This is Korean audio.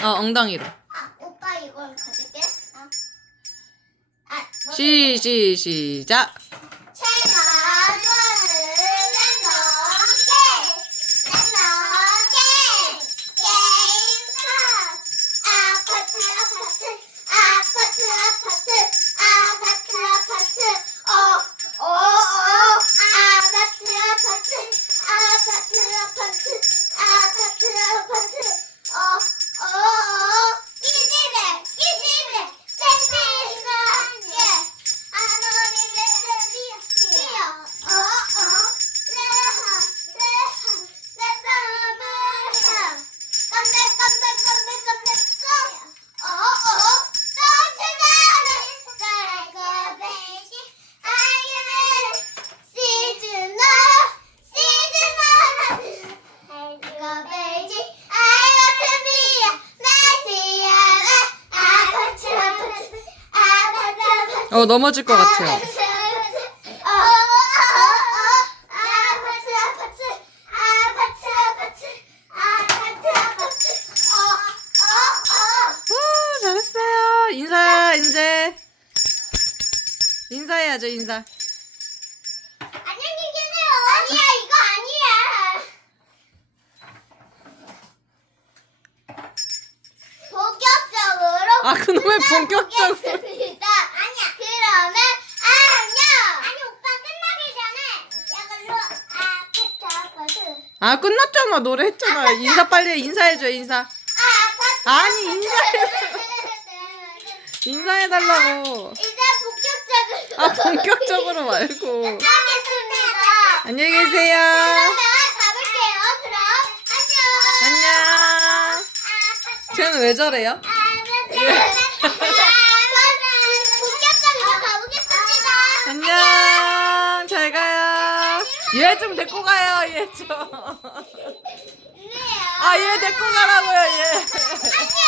어 엉덩이로. 아, 오빠 이걸 가질게. 시시 아. 아, 뭐 시작. 어 넘어질 것 같아요. 인사 인제 인사해야죠 인사 안녕히 계세요 아니야, 아니야 이거 아니야 본격적으로 아 복숭아. 그놈의 본격적 아 끝났잖아 노래 했잖아 아, 파트다. 인사 빨리 인사해줘 인사 아, 니 인사해 인사해달라고 아 본격적으로. 아, 본격적으로 말고 아, 안녕히 계세요 안녕 안녕 쟤는 왜 저래요? 아, 얘좀 예, 데리고 가요 얘좀아얘 예, 예, 데리고 가라고요 얘 예.